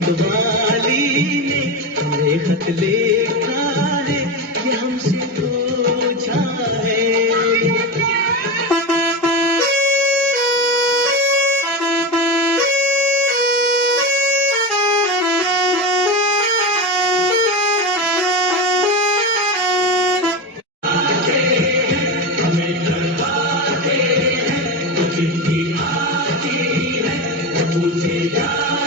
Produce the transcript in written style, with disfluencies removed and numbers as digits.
वाली ने हमें खत लिखा है कि हमसे पूछा है हमें करवाते हैं तो चिट्ठी आती है पूछे जा